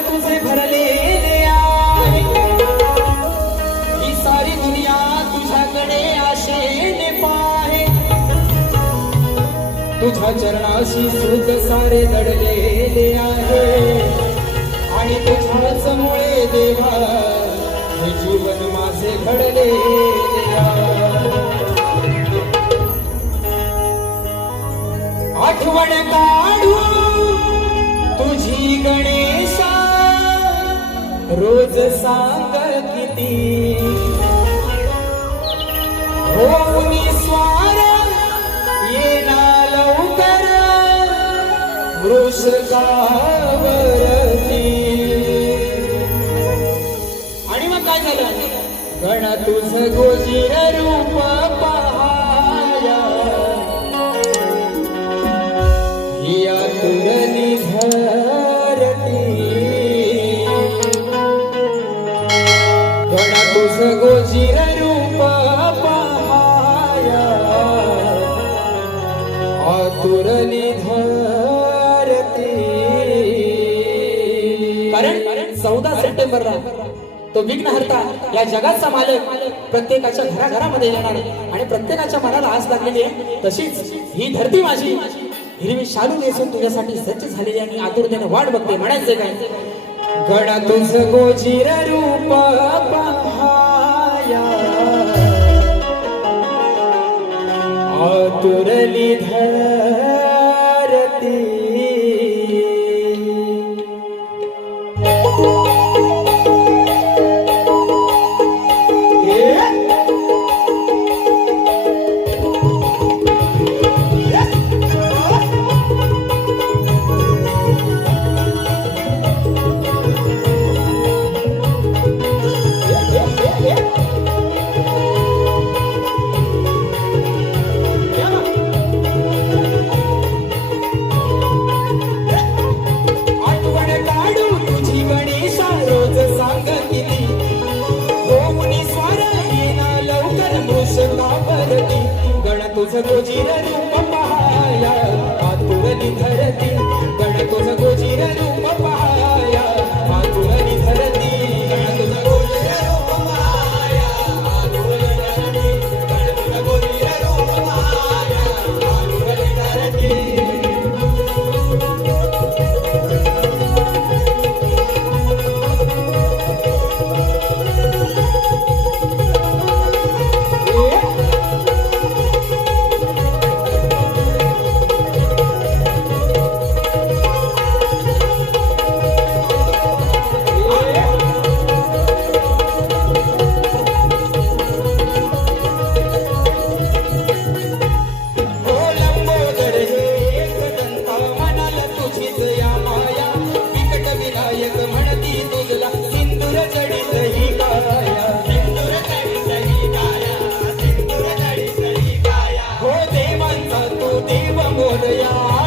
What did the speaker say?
तुझे भरलेले आहे, ही सारी दुनिया तुझ्याकडे आशेने पाहे, तुझ्या चरणाशी सुख सारे दडलेले आहे, आणि तुझ्याच मुळे देवा हे जीवन माझे घडलेले आहे. आठवण काढू तुझी गणेशा, रोज सांग किती होऊन स्वार येना लवकर वृषकावरती. आणि मग काय झालं, गण तुझ गोजीर रूप पहाया, हिया तुरली धरती. गण तुझ गोजीर रूप पहाया, आतुरली धरती. कारण 14 सप्टेंबरला तो विघ्नहर्ता या जगाचा मालक प्रत्येकाच्या घराघरामध्ये येणार आणि प्रत्येकाच्या मनाला आस लागलेली आहे. तशीच ही धरती माझी हिरवी शालू नेसून तुझ्यासाठी सज्ज झालेली आणि आतुरतेने वाट बघते. म्हणायचं काय, गण तुझ गोजीर रूप पहाया, आतुरली धरती. तुझ गोजीर रूप पहाया, आतुरली धरती. गण तुझ गोजीर रूप पहाया, आतुरली धरती. गण तुझ गोजीर रूप पहाया, आतुरली धरती. गण तुझ गोजीर रूप पहाया, आतुरली धरती. हो देवांचा तू देव मोरया.